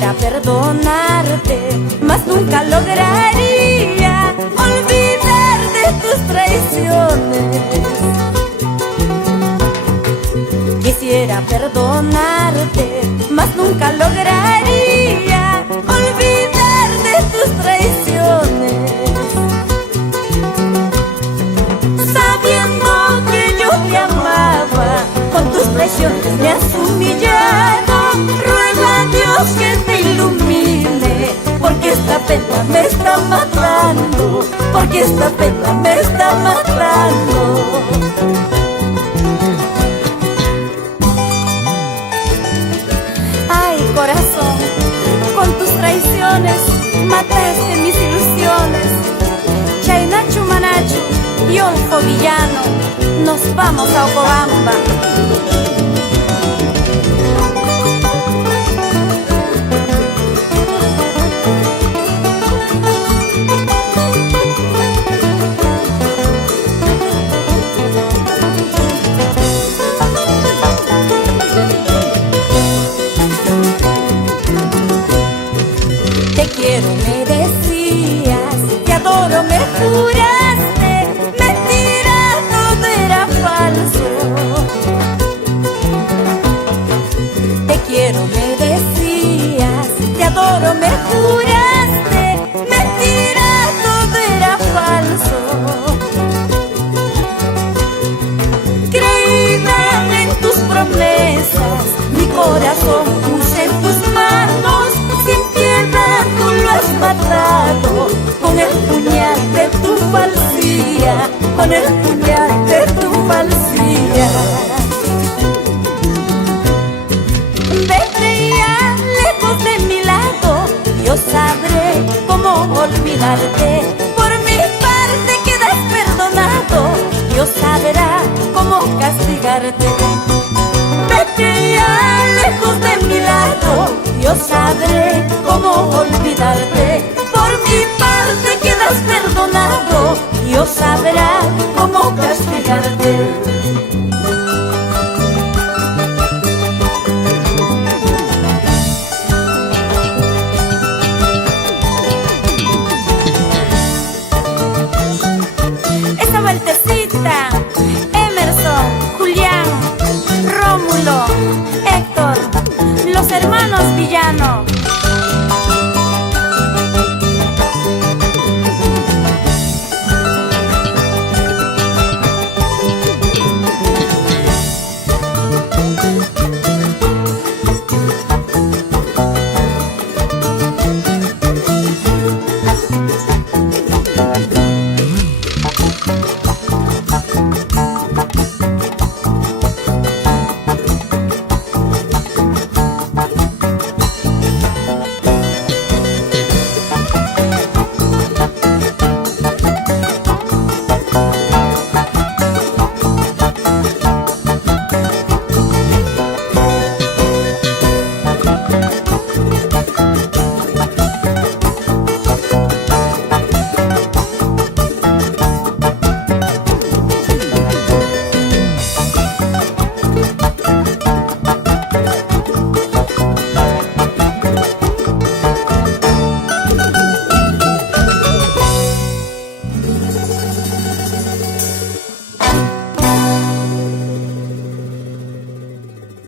Quisiera perdonarte, mas nunca lograría olvidar de tus traiciones. Quisiera perdonarte, mas nunca lograría olvidar de tus traiciones. Sabiendo que yo te amaba, con tus traiciones me has humillado. Ruego a Dios que te ilumine, porque esta pena me está matando, porque esta pena me está matando. Ay, corazón, con tus traiciones mataste mis ilusiones. Chaynachu Manachu y Olfo Villano, nos vamos a Ocobamba. Te quiero, me decías, te adoro, me juraste, mentira, todo era falso. Te quiero, me decías, te adoro, me juraste, mentira, todo era falso. Creída en tus promesas, mi corazón puse en tus manos. Sin piedad tú lo has matado, con el puñal de tu falsía, con el puñal de tu falsía. Vete ya lejos de mi lado, yo sabré cómo olvidarte. Por mi parte quedas perdonado, Dios sabrá cómo castigarte. Vete ya lejos de mi lado, yo sabré cómo olvidarte. Por mi parte quedas perdonado, Dios sabrá cómo castigarte.